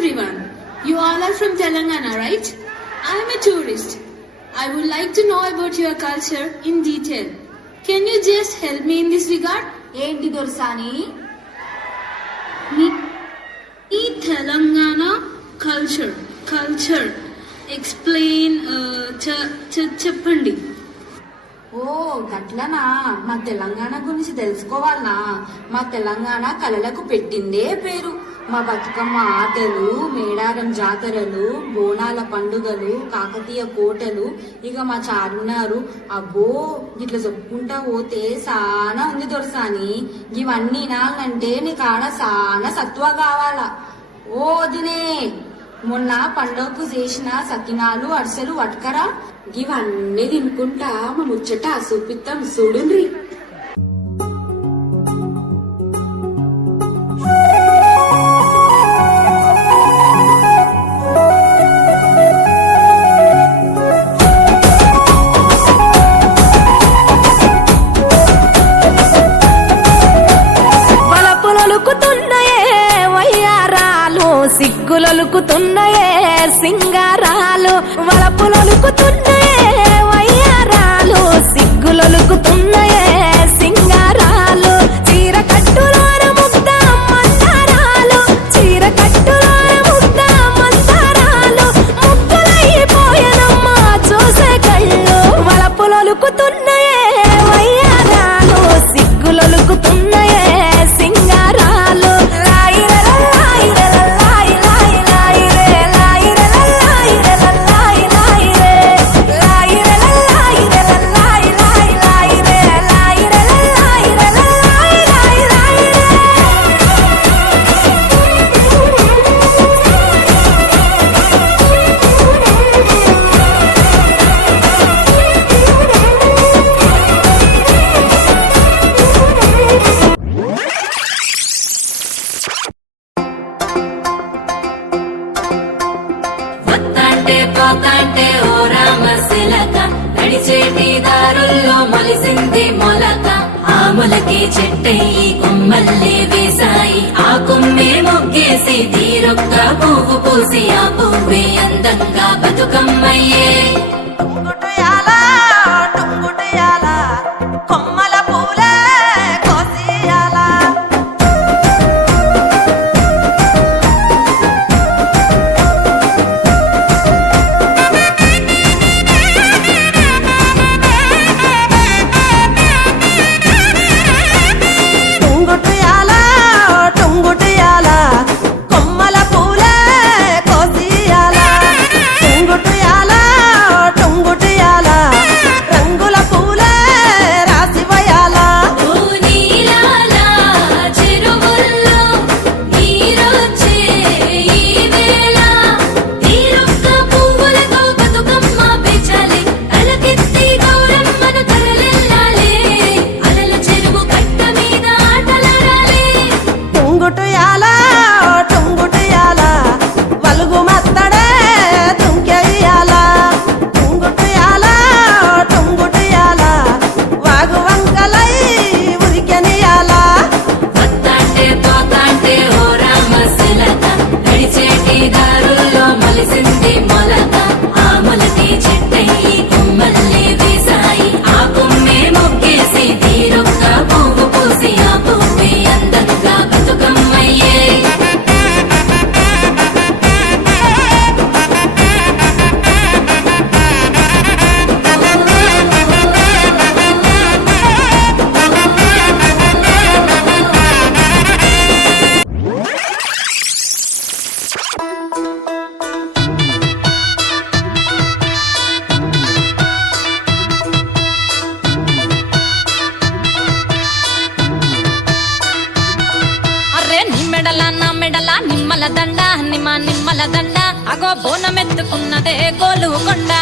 everyone. You all are from Telangana, right? I am a tourist. I would like to know about your culture in detail. Can you just help me in this regard? ఏంటి దొరసాని? ఈ Telangana culture explain చెప్పండి. ఓ గట్లనా? మా తెలంగాణ గురించి తెలుసుకోవాలనా? మా తెలంగాణ కళలకు పెట్టిందే పేరు. మా బతుకమ్మ ఆటలు, మేడారం జాతరలు, బోనాల పండుగలు, కాకతీయ కోటలు, ఇక మా చార్మినారు. అబ్బో ఇట్లా చెప్పుకుంటా పోతే సానా ఉంది దొరసాని. ఇవన్నీ నాలంటే నీకు ఆడ సానా సత్వ కావాలా. ఓ దినే మొన్న పండుగకు చేసిన సకినాలు అరిసెలు వట్కరా, ఇవన్నీ తినుకుంటా మా ముచ్చట చూపిస్తాం చూడుండ్రి. సిగ్గులొలుకుతున్నాయే సింగారాలు, వలపులొలుకుతున్నాయే వయ్యారాలు, సిగ్గులొలుకుతున్నాయే సింగారాలు, చీర కట్టులోన ముద్ద మందారాలు, చీర కట్టులోన ముద్ద మందారాలు, ముగ్గులైపోయనమ్మా చూసే కళ్ళు, వలపులొలుకుతున్నాయే వయ్యారాలు, సిగ్గులొలుకుతున్నాయే సింగారాలు. పోతాంటే ఓ రామశిలక, నడిచేటి దారుల్లో మొలిసింది మొలక, ఆ మొలకే చెట్టయి కొమ్మల్లే వేసాయి, ఆ కొమ్మే మొగ్గేసి తీరొక్క పువ్వు పూసి, ఆ పువ్వే అందంగా బతుకమ్మయ్యే. కొమ్మల పూలే కోసియాలా, నిమ్మల దండ అగో బోనమెత్తుకున్నదే గోలుకొండ.